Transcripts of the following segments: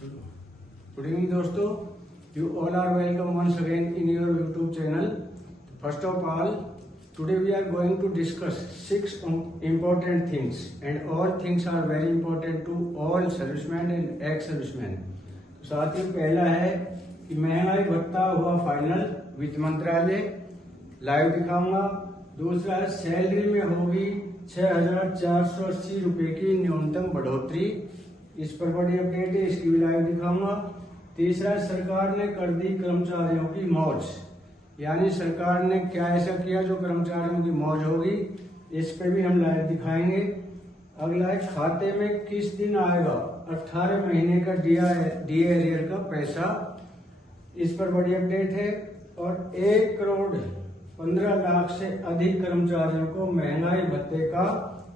Good evening, दोस्तों. You all are welcome once again in your YouTube channel. First of all, today we are going to discuss 6 important things, and all things are very important to all servicemen and ex-servicemen. साथ ही पहला है कि महंगाई भत्ता हुआ final वित्त मंत्रालय live दिखाऊंगा. दूसरा है सैलरी में होगी 6,480 रुपए की न्यूनतम बढ़ोतरी. इस पर बड़ी अपडेट है, इसकी भी लाइव दिखाऊंगा. तीसरा, सरकार ने कर दी कर्मचारियों की मौज, यानी सरकार ने क्या ऐसा किया जो कर्मचारियों की मौज होगी, इस पे भी हम लाइव दिखाएंगे. अगला है खाते में किस दिन आएगा 18 महीने का डी एरियर का पैसा, इस पर बड़ी अपडेट है. और 1 करोड़ 15 लाख से अधिक कर्मचारियों को महंगाई भत्ते का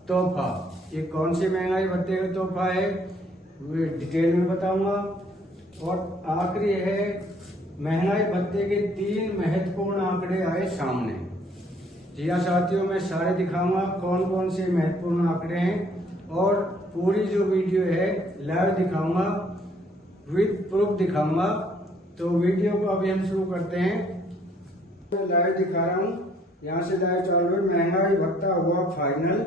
तोहफा. ये कौन सी महंगाई भत्ते का तोहफा है वो डिटेल में बताऊंगा. और आखिरी है महंगाई भत्ते के 3 महत्वपूर्ण आंकड़े आए सामने. जी हाँ साथियों, मैं सारे दिखाऊंगा कौन कौन से महत्वपूर्ण आंकड़े हैं, और पूरी जो वीडियो है लाइव दिखाऊंगा, विद प्रूफ दिखाऊंगा. तो वीडियो को अभी हम शुरू करते हैं. लाइव दिखा रहा हूँ, यहाँ से लाइव चालू है. महंगाई भत्ता हुआ फाइनल.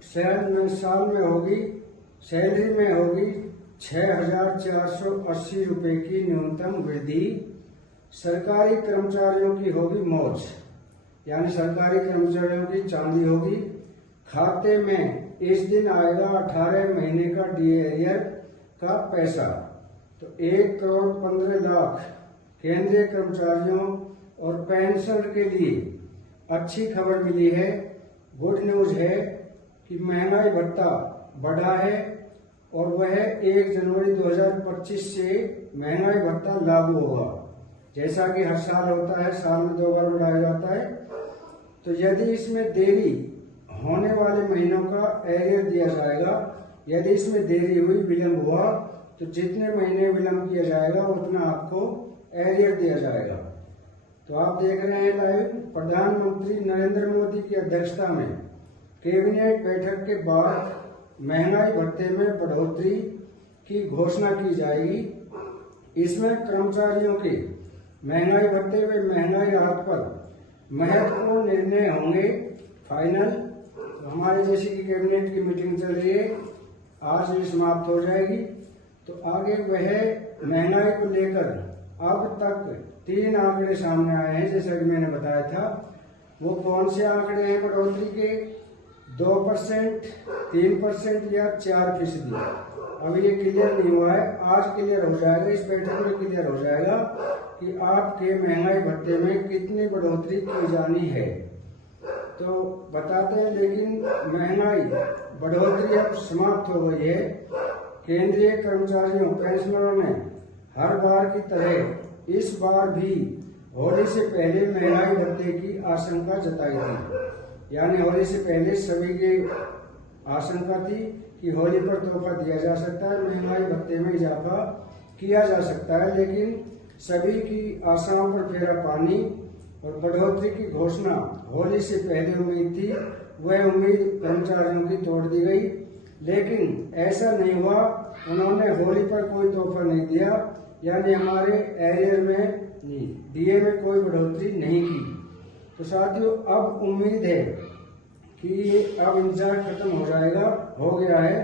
साल में होगी, सैलरी में होगी 6,480 रुपए की न्यूनतम वृद्धि. सरकारी कर्मचारियों की होगी मौज, यानी सरकारी कर्मचारियों की चांदी होगी. खाते में इस दिन आएगा 18 महीने का डी एरियर का पैसा. तो 1 करोड़ 15 लाख केंद्रीय कर्मचारियों और पेंशन के लिए अच्छी खबर मिली है. गुड न्यूज है कि महंगाई भत्ता बढ़ा है, और वह 1 जनवरी 2025 से महंगाई भत्ता लागू होगा. जैसा कि हर साल होता है, साल में 2 बार बढ़ाया जाता है. तो यदि इसमें देरी होने वाले महीनों का एरियर दिया जाएगा. यदि इसमें देरी हुई, विलम्ब हुआ, तो जितने महीने विलम्ब किया जाएगा उतना आपको एरियर दिया जाएगा. तो आप देख रहे हैं लाइव. प्रधानमंत्री नरेंद्र मोदी की अध्यक्षता में कैबिनेट बैठक के बाद महंगाई भत्ते में बढ़ोतरी की घोषणा की जाएगी. इसमें कर्मचारियों के महंगाई भत्ते में महंगाई राहत पर महत्वपूर्ण निर्णय होंगे फाइनल. हमारे जैसे की कैबिनेट की मीटिंग चल रही है, आज ये समाप्त हो जाएगी. तो आगे वह महंगाई को लेकर अब तक 3 आंकड़े सामने आए हैं, जैसा कि मैंने बताया था. वो कौन से आंकड़े हैं बढ़ोतरी के? 2%, 3% या 4%. अभी ये क्लियर नहीं हुआ है, आज क्लियर हो जाएगा. इस बैठक में क्लियर हो जाएगा कि आपके महंगाई भत्ते में कितनी बढ़ोतरी की जानी है. तो बताते हैं, लेकिन महंगाई बढ़ोतरी अब समाप्त हो गई है. केंद्रीय कर्मचारियों पेंशनरों ने हर बार की तरह इस बार भी होली से पहले महंगाई भत्ते की आशंका जताई थी. यानी होली से पहले सभी की आशंका थी कि होली पर तोहफा दिया जा सकता है, महंगाई भत्ते में इजाफा किया जा सकता है. लेकिन सभी की आशाओं पर फेरा पानी और बढ़ोतरी की घोषणा होली से पहले उम्मीद थी, वह उम्मीद कर्मचारियों की तोड़ दी गई. लेकिन ऐसा नहीं हुआ. उन्होंने होली पर कोई तोहफा नहीं दिया, यानी हमारे एरियर में डीए में कोई बढ़ोतरी नहीं की. तो साथियों, अब उम्मीद है कि अब इंतजार खत्म हो जाएगा, हो गया है,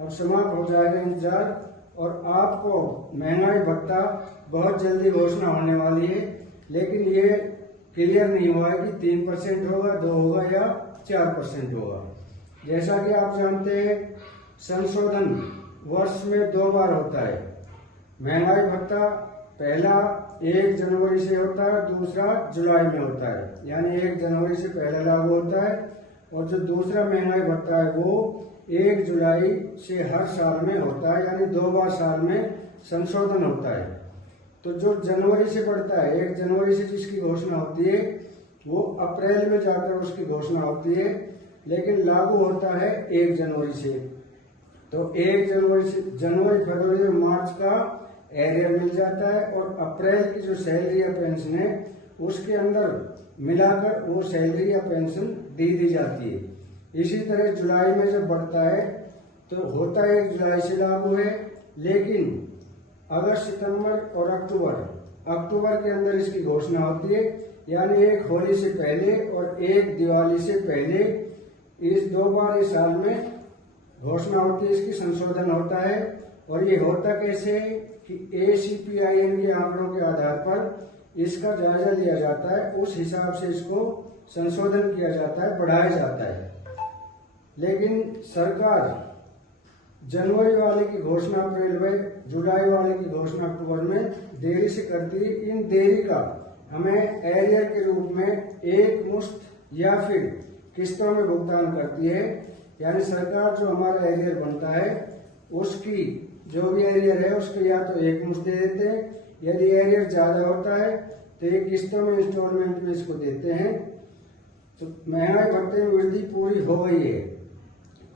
अब समाप्त हो जाएगा इंतजार, और आपको महंगाई भत्ता बहुत जल्दी घोषणा होने वाली है. लेकिन ये क्लियर नहीं हुआ है कि 3% होगा, 2 होगा या 4% होगा. जैसा कि आप जानते हैं, संशोधन वर्ष में 2 बार होता है. महंगाई भत्ता पहला 1 जनवरी से होता है, दूसरा जुलाई में होता है, यानी 1 जनवरी से पहले लागू होता है. और जो दूसरा महंगाई भत्ता है वो 1 जुलाई से हर साल में होता है, यानी 2 बार साल में संशोधन होता है. तो जो जनवरी से बढ़ता है, 1 जनवरी से जिसकी घोषणा होती है वो अप्रैल में जाकर उसकी घोषणा होती है, लेकिन लागू होता है 1 जनवरी से. तो 1 जनवरी से जनवरी, फरवरी और मार्च का एरियर मिल जाता है, और अप्रैल की जो सैलरी या पेंशन है उसके अंदर मिलाकर वो सैलरी या पेंशन दी जाती है. इसी तरह जुलाई में जब बढ़ता है तो होता है 1 जुलाई से लागू है, लेकिन अगस्त, सितंबर और अक्टूबर के अंदर इसकी घोषणा होती है। यानी एक होली से पहले और एक दिवाली से पहले, इस 2 बार इस साल में घोषणा होती है, इसकी संशोधन होता है। और ये होता कैसे है कि ACPIN के आंकड़ों के आधार पर इसका जायजा लिया जाता है, उस हिसाब से इसको संशोधन किया जाता है, बढ़ाया जाता है। लेकिन सरकार जनवरी वाले की घोषणा अप्रैल में, जुलाई वाले की घोषणा अक्टूबर में देरी से करती है। इन देरी का हमें एरियर के रूप में एक मुश्त या फिर किस्तों में भुगतान करती है। यानी सरकार जो हमारा एरियर बनता है उसकी जो भी एरियर है उसको या तो एक मुश्त दे देते हैं, यदि एरियर ज्यादा होता है तो एक किस्तों में इंस्टॉलमेंट में इसको देते हैं। तो महंगाई भत्ते में वृद्धि पूरी हो गई है।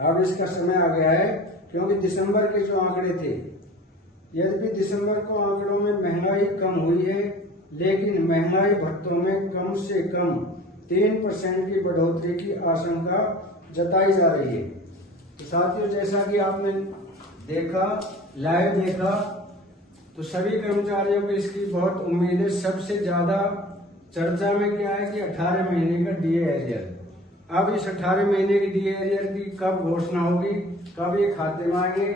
अब इसका समय आ गया है, क्योंकि दिसंबर के जो आंकड़े थे, यद्यपि दिसंबर को आंकड़ों में महंगाई कम हुई है, लेकिन महंगाई भत्तों में कम से कम 3% की बढ़ोतरी की आशंका जताई जा रही है। तो साथियों, जैसा कि आपने देखा, लाइव देखा, तो सभी कर्मचारियों को इसकी बहुत उम्मीद है। सबसे ज्यादा चर्चा में क्या है कि 18 महीने का डीए एरियर। अब इस 18 महीने की डीए एरियर की कब घोषणा होगी, कब ये खाते में आएंगे।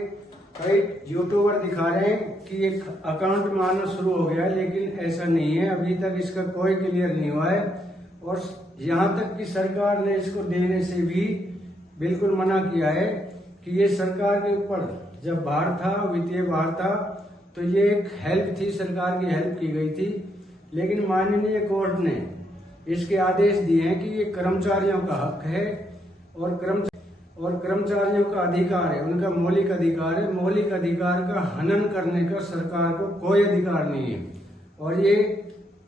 कई यूट्यूबर दिखा रहे हैं कि एक अकाउंट में आना शुरू हो गया है, लेकिन ऐसा नहीं है, अभी तक इसका कोई क्लियर नहीं हुआ है। और यहाँ तक कि सरकार ने इसको देने से भी बिल्कुल मना किया है कि ये सरकार के ऊपर जब भार था, वित्तीय भार था, तो ये एक हेल्प थी, सरकार की हेल्प की गई थी। लेकिन माननीय कोर्ट ने इसके आदेश दिए हैं कि ये कर्मचारियों का हक है और कर्मचारियों का अधिकार है, उनका मौलिक अधिकार है। मौलिक अधिकार का हनन करने का सरकार को कोई अधिकार नहीं है। और ये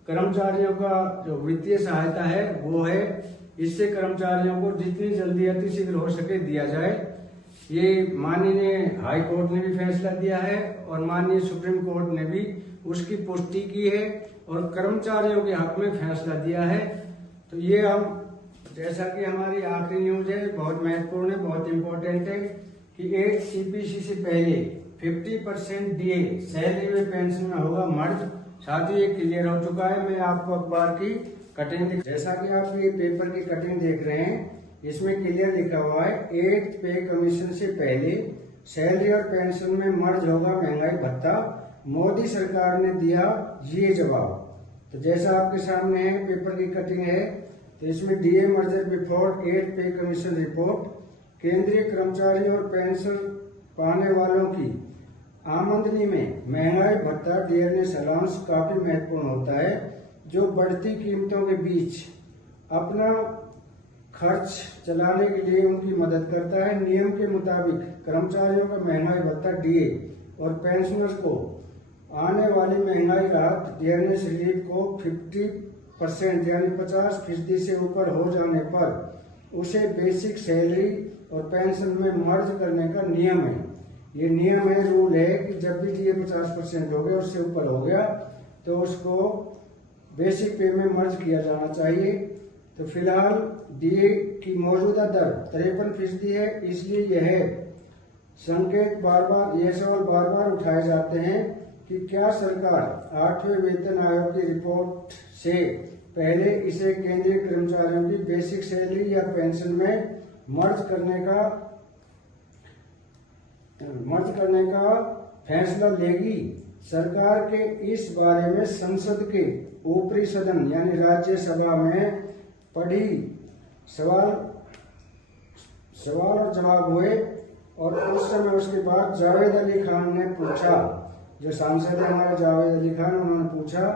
कर्मचारियों का जो वित्तीय सहायता है वो है, इससे कर्मचारियों को जितनी जल्दी अतिशीघ्र हो सके दिया जाए। ये माननीय हाई कोर्ट ने भी फैसला दिया है और माननीय सुप्रीम कोर्ट ने भी उसकी पुष्टि की है और कर्मचारियों के हक में फैसला दिया है। तो ये हम, जैसा कि हमारी आखिरी न्यूज है, बहुत महत्वपूर्ण है, बहुत इंपॉर्टेंट है कि 8 CPC से पहले 50% डीए सैलरी में पेंशन में होगा मर्ज। साथ ही ये क्लियर हो चुका है। मैं आपको अखबार की कटिंग, जैसा कि आप ये पेपर की कटिंग देख रहे हैं, इसमें क्लियर लिखा हुआ है 8 पे कमीशन से पहले सैलरी और पेंशन में मर्ज होगा महंगाई भत्ता। मोदी सरकार ने दिया ये जवाब। तो जैसा आपके सामने है, पेपर की कटिंग है, तो इसमें डीए मर्जर बिफोर 8 पे कमीशन रिपोर्ट, केंद्रीय कर्मचारियों और पेंशन पाने वालों की आमदनी में महंगाई भत्ता डियरनेस अलाउंस काफी महत्वपूर्ण होता है, जो बढ़ती कीमतों के बीच अपना खर्च चलाने के लिए उनकी मदद करता है। नियम के मुताबिक कर्मचारियों का महंगाई भत्ता डीए और पेंशनर्स को आने वाली महंगाई राहत डियरनेस रिलीफ को 50% यानी 50% से ऊपर हो जाने पर उसे बेसिक सैलरी और पेंशन में मर्ज करने का नियम है। ये नियम है, रूल है कि जब भी डीए 50% हो गया, उससे ऊपर हो गया, तो उसको बेसिक पे में मर्ज किया जाना चाहिए। तो फिलहाल डीए की मौजूदा दर 53% है, इसलिए यह संकेत ये सवाल बार बार उठाए जाते हैं कि क्या सरकार 8वें वेतन आयोग की रिपोर्ट से पहले इसे केंद्रीय कर्मचारियों की बेसिक सैलरी या पेंशन में मर्ज करने का फैसला लेगी। सरकार के इस बारे में संसद के ऊपरी सदन यानी राज्यसभा में पढ़ी सवाल और जवाब हुए और उस समय उसके बाद जावेद अली खान ने पूछा, जो सांसद है हमारे जावेद अली खान, उन्होंने पूछा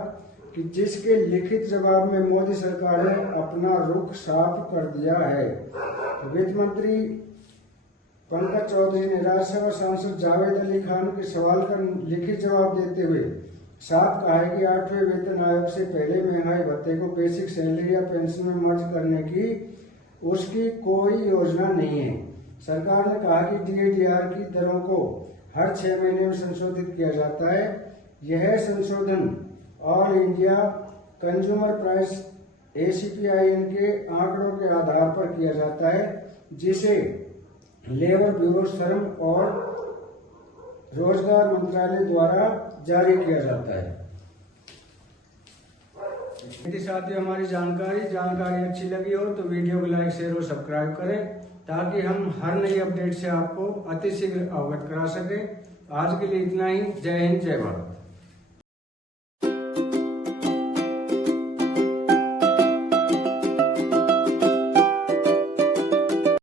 कि जिसके लिखित जवाब में मोदी सरकार ने अपना रुख साफ कर दिया है। तो वित्त मंत्री पंकज चौधरी ने राज्यसभा सांसद जावेद अली खान के सवाल का लिखित जवाब देते हुए साफ कहा है कि 8वें वेतन आयोग से पहले महंगाई भत्ते को बेसिक सैलरी या पेंशन में मर्ज करने की उसकी कोई योजना नहीं है। सरकार ने कहा कि डीएडीआर की दरों को हर 6 महीने में संशोधित किया जाता है। यह संशोधन all India consumer price ACPIN के आंकड़ों के आधार पर किया जाता है, जिसे लेबर ब्यूरो, श्रम और रोजगार मंत्रालय द्वारा जारी किया जाता है। यदि साथियों हमारी जानकारी अच्छी लगी हो तो वीडियो को लाइक, शेयर और सब्सक्राइब करें, ताकि हम हर नई अपडेट से आपको अतिशीघ्र अवगत करा सके। आज के लिए इतना ही। जय हिंद, जय भारत।